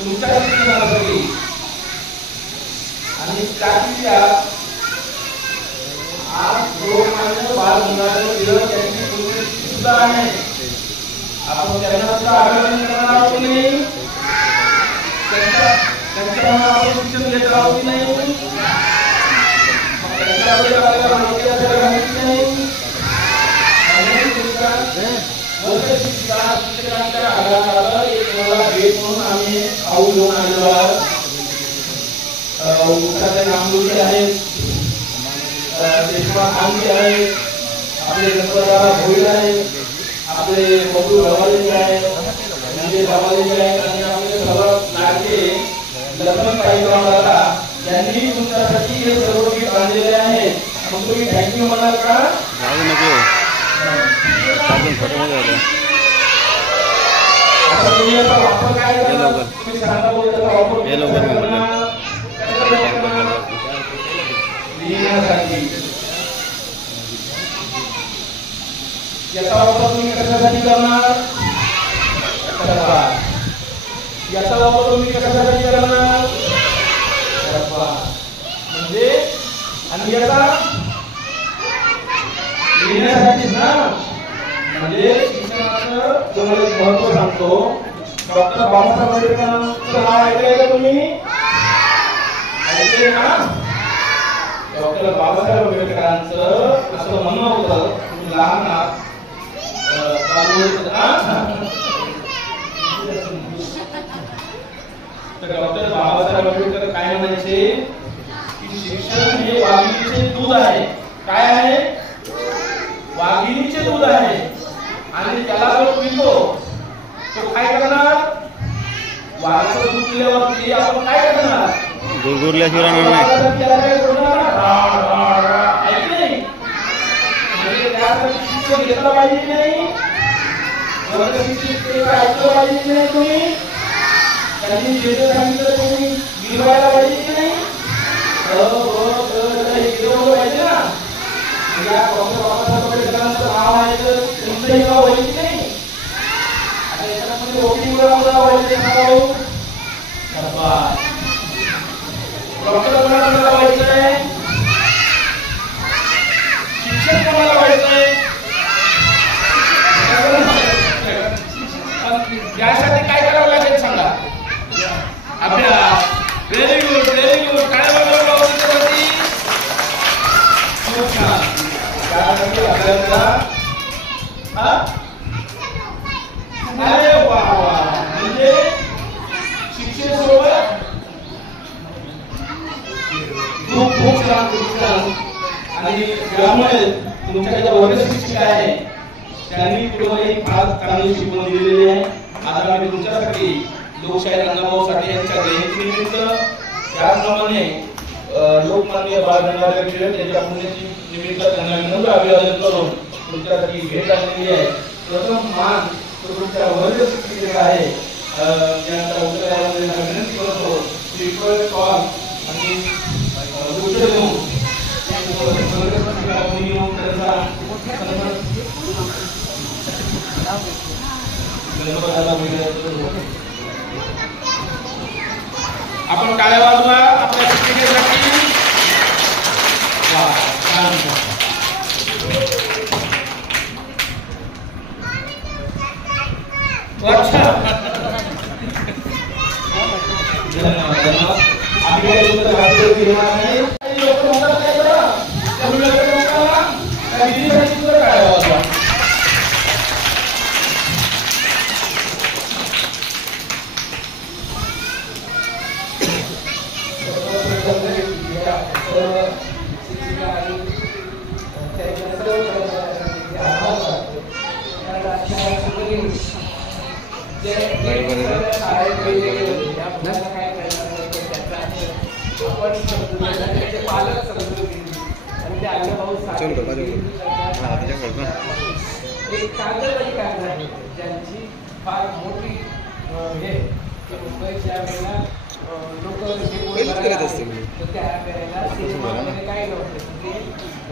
तुमच्या शिक्षणासाठी आणि त्यातल्या आज लोकमान्य बाळ गंगाधर टिळक यांची पुण्यतिथी सुद्धा आहे. आपण त्यांना सुद्धा अभिवादन करणार आहोत की नाही? त्यांच्यामुळे आपण शिक्षण घेत आहोत की नाही? त्यांच्याबद्दल आपल्याला माहिती असायला हवी की नाही? शिक्षकांच्या आधारावर एक मला भेट म्हणून आम्ही खाऊ घेऊन आलेलो आहोत. नामदुरी आहेत, देशपाल खानजी आहेत, आपले गणपतराव भोईर आहेत, आपले बबलू गवालेजी आहेत, विजय गवालेजी आहेत आणि आपले सर्व लाडके लक्ष्मणताई दादा यांनी तुमच्यासाठी हे सर्व गीत आणलेले आहे. मग तुम्ही थँक्यू म्हणाल का? आता तुम्ही याचा वापर काय करणार? तुम्ही सांगा बोलता वापर लिहिण्यासाठी. याचा वापर तुम्ही कशासाठी करणार? याचा वापर तुम्ही कशासाठी करणार? म्हणजे आणि याचा लिहिण्यासाठीच ना. म्हणजे शिक्षणाचं तुम्हाला एक महत्व सांगतो. डॉक्टर बाबासाहेब आंबेडकरांचं नाव ऐकलंय का तुम्ही? ऐकलंय ना? डॉक्टर बाबासाहेब आंबेडकरांचं असं म्हणणं होतं, तुम्ही लहान आहात, तर डॉक्टर बाबासाहेब आंबेडकर काय म्हणायचे की शिक्षण हे वाघिणीचे दूध आहे. काय आहे? वाघिणीचे दूध आहे. आणि त्याला जो पितो तो काय करणार? वाघाचं दूध पिल्यावरती आपण काय करणार? गुरगुरल्याशिवाय ऐकले. म्हणजे त्यासाठी शिक्षण घेतलं पाहिजे की नाही? ऐकलं पाहिजे की नाही? तुम्ही त्यांनी जे जे सांगितलं तुम्ही गिरवायला पाहिजे की नाही? गिरवलं पाहिजे ना. या डॉक्टर बाबासाहेब आंबेडकरांचं नाव आहे तर तुमचंही नाव पाहिजे की नाही? आता याच्यामध्ये ओपीवर नाव पाहिजे सांगा भाऊ. डॉक्टर कोणाला व्हायचंय? शिक्षक कोणाला व्हायचंय? यासाठी काय करावं लागेल सांगा? अभ्यास. Very good, very good. काय बरोबर त्यासाठी खूप छान. त्यासाठी अभ्यासला अरे वा वा. म्हणजे शिक्षेसोबत खूप खूप छान. आणि त्यामुळे तुमच्याकडे वरिष्ठ शिक्षक आहे त्यांनी तुम्हाला एक फार चांगली शिकवण दिलेली आहे. आज आम्ही तुमच्यासाठी लोकशाहीर अण्णाभाऊसाठी यांच्या जयंतीनिमित्त त्याचप्रमाणे लोकमान्य बाळ गंगाधर टिळक यांच्या पुण्यतिथी निमित्त त्यांना विनम्र अभिवादन करून तुमच्यासाठी भेट आलेली आहे. प्रथम मान तुमच्या वरिष्ठ शिक्षक आहे त्यांच्या उत्तरामध्ये विनंती करतो की कॉल आणि उत्तर देऊन आपण टाळ्या वाजवा आपल्या शिक्षकांसाठी. एक कागदवाडी काढणार आहे ज्यांची फार मोठी हे मुंबईच्या वेळेला लोक करत असतील तर त्या वेळेला सिनेमामध्ये काय नव्हतं ते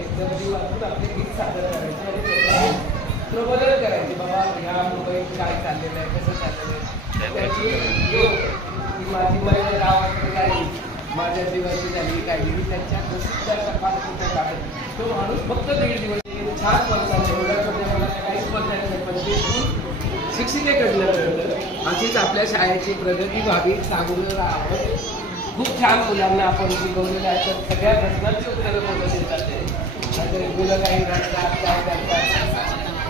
एक दर्दी वाचून आपले गीत सादर करायचे आणि त्याचा प्रबोधन करायचे बाबा ह्या मुंबईत काय चाललेलं आहे कसं चाललेलं आहे त्याची माझी महिला गावाकडे झाली, माझ्या दिवशी झाली काही त्यांच्या प्रसिद्ध पालखीचा काढत तो माणूस फक्त 1.5 दिवस छान माणसाने मला काहीच बोलता नाही, पण ते शिक्षिकेकडनं अशीच आपल्या शाळेची प्रगती व्हावी, चांगलं राहावं. खूप छान मुलांना आपण शिकवलेलं आहे, तर सगळ्या प्रश्नांची उत्तरं बोलत येतात ते. मुलं काही रडतात, काय करतात,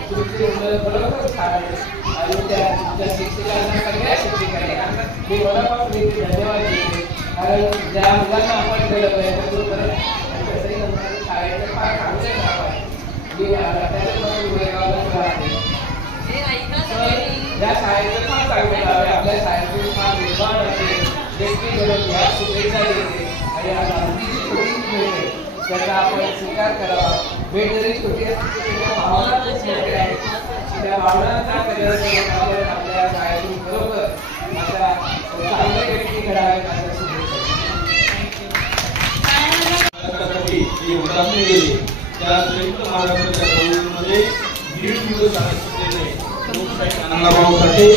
तुमची मुलं बरोबर छान आणि त्या शिक्षकांना सगळ्या शिक्षकांना मी मनापासून धन्यवाद देते. कारण ज्या मुलांना आपण घडवलं आहे त्याच्याबरोबर तसंही नंतर शाळेचं फार चांगलं नाव आहे. मी त्याच्यापासून गुरेगावला राहते. या शाळेचं फार चांगलं नाव आहे. आपल्या शाळेतून फार निर्माण होते, व्यक्ती घडत या शुभेच्छा देते आणि आज आमची छोटी मिळते त्याचा आपण स्वीकार करावा. भेट जरी छोटी असते त्या भावना खूप मोठ्या आहेत. त्या भावनांचा करिअर आपल्या शाळेतून बरोबर अशा चांगल्या व्यक्ती घडाव्यात अशा शुभेच्छा. त्या संयुक्त महाराष्ट्राच्या चळवळीमध्ये 1.5 दिवस असलेले अण्णाभाऊ साठे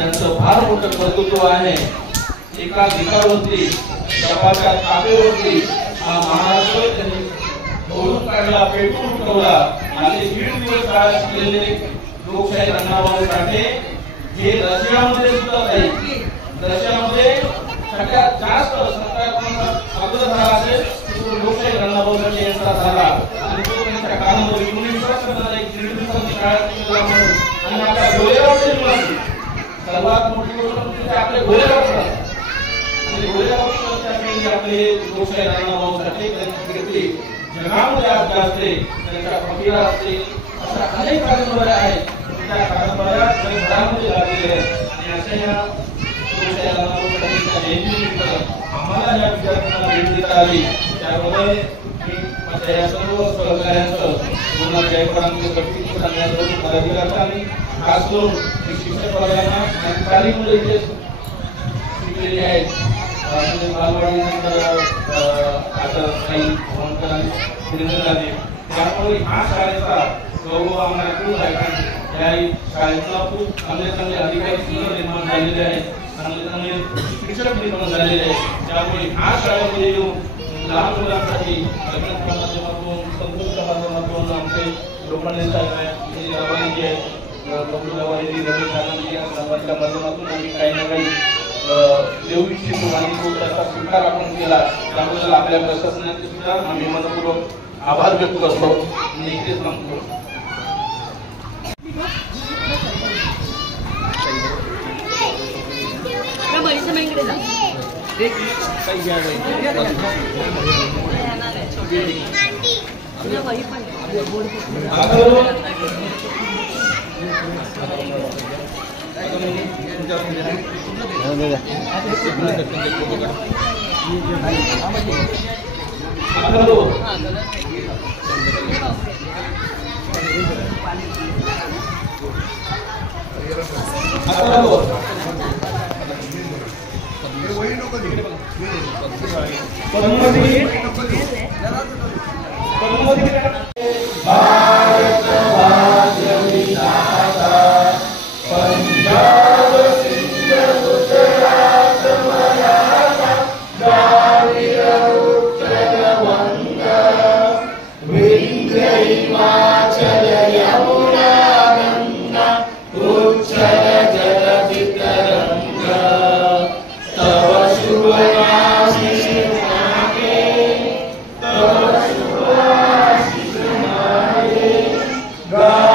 यांचं फार मोठं कर्तृत्व आहे. एका भिकावरती जपाच्या तापेवरती हा महाराष्ट्र त्यांनी धोरून काढला, पेटून उठवला आणि 1.5 दिवस काळ शिकलेले लोकशाहीर अण्णाभाऊ साठे हे रशियामध्ये सुद्धा नाही, रशियामध्ये सगळ्यात जास्त अग्र झाला असेल लोकशाहीर अण्णाभाऊ साठे यांचा झाला आणि तो त्यांच्या काळामध्ये विश्वास करणारा एक 1.5 दिवसांची काळ आणि आपल्या गोरेगावचे निवासी सर्वात मोठी गोष्ट म्हणजे आपले गोरेगावचे आणि गोरेगावचे आपले लोकशाहीर अण्णाभाऊ साठे त्यांची कीर्ती जगामध्ये आज असते, त्यांच्या फकीरा असते, अशा अनेक कादंबऱ्या आहेत त्या कादंबऱ्या जगभरामध्ये लागलेल्या आहेत. आणि अशा या लोकशाहीर अण्णाभाऊ साठेंच्या जयंतीनिमित्त आम्हाला या विद्यार्थ्यांना भेट देता आली त्याबद्दल मी माझ्या या सर्व सहकार्यांचं पुन्हा जयपरांचे गटकीत सांगण्यासाठी मदत करता आणि खास करून शिक्षक वर्गांना आणि तालीम मुले जे शिकलेले आहेत म्हणजे बालवाडीनंतर आता काही भवनकर आणि श्रीनगरमध्ये त्यामुळे हा शाळेचा गौरव आम्हाला खूप आहे. कारण या शाळेचा खूप चांगले चांगले अधिकारी सुद्धा निर्माण झालेले आहेत, चांगले चांगले शिक्षक निर्माण झालेले आहेत. त्यामुळे ह्या शाळेमध्ये येऊन लहान मुलांसाठी लग्नाच्या माध्यमातून संस्कृतच्या माध्यमातून आमचे लोखंडे साहेब आहेत, रावाजी आहेत, रावाजी रमेश आनंदी या सर्वांच्या माध्यमातून आम्ही काही ना काही देऊ इच्छितो आणि तो त्याचा स्वीकार आपण केला. त्याबद्दल आपल्या प्रशासनाचे सुद्धा आम्ही मनपूर्वक आभार व्यक्त करतो. मी इथेच सांगतो. God